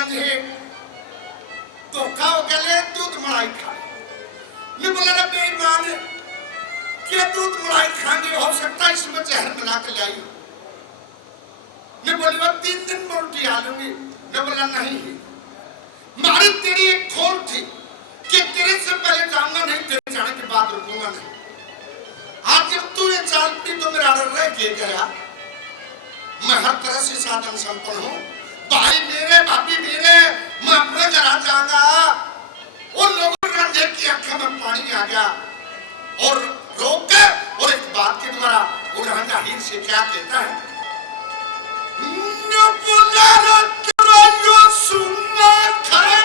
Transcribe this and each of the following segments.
रंधे धोखा हो गया दूध मलाई खा मैं बोला ना बेईमान क्या दूध मलाई खाएंगे हो सकता है इसमें जहर मिला के लाई मैं बोली वो 3 दिन में उल्टी आ लूंगी मैं बोला नहीं मारी तेरी एक खोल थी कि तेरे से पहले जाऊंगा नहीं तेरे जाने के बाद रुकूंगा नहीं आज जब तू ये चाल पी तो मेरा रह के गया मैं हर तरह से साधन संपन्न हूँ भाई मेरे भाभी मेरे मैं अपने घर जाऊंगा उन लोगों रंधे की आंखों में पानी आ गया और रोक के और एक बात के द्वारा वो राजा हीर से क्या कहता है सुनना खाके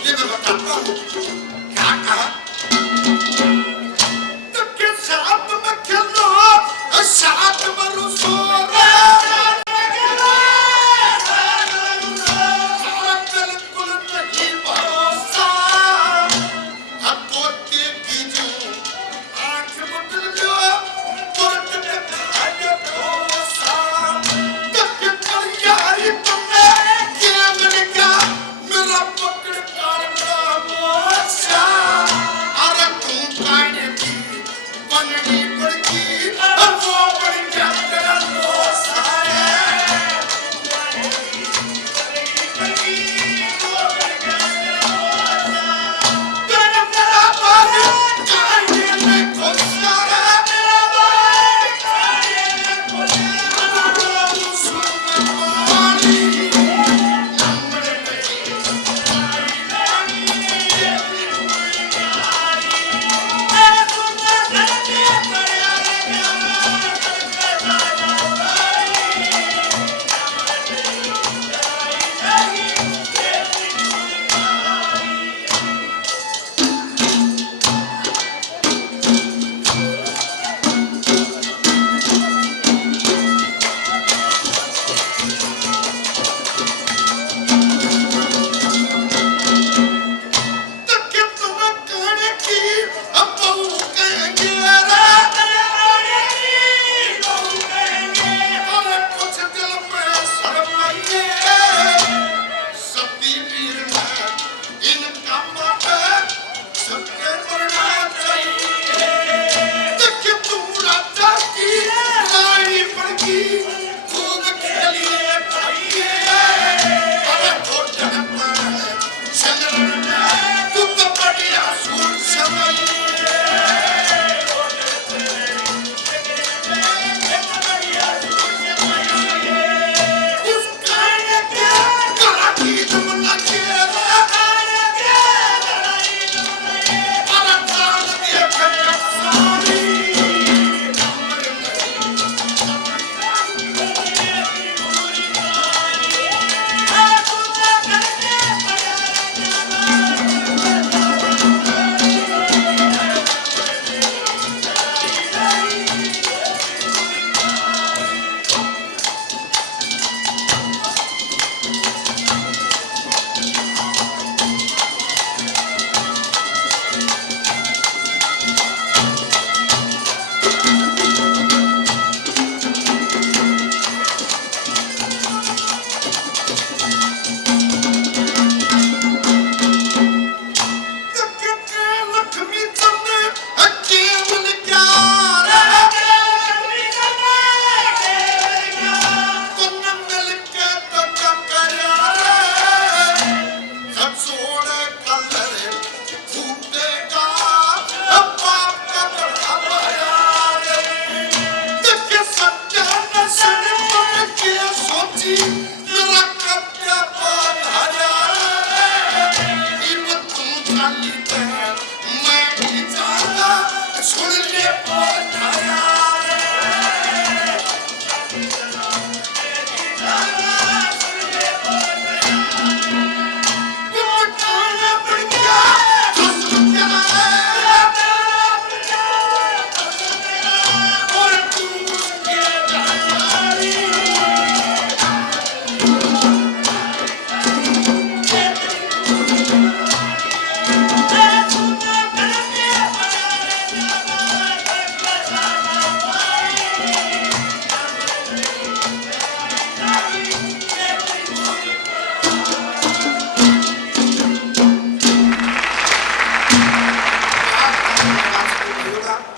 ये मैं बताता हूँ क्या कहा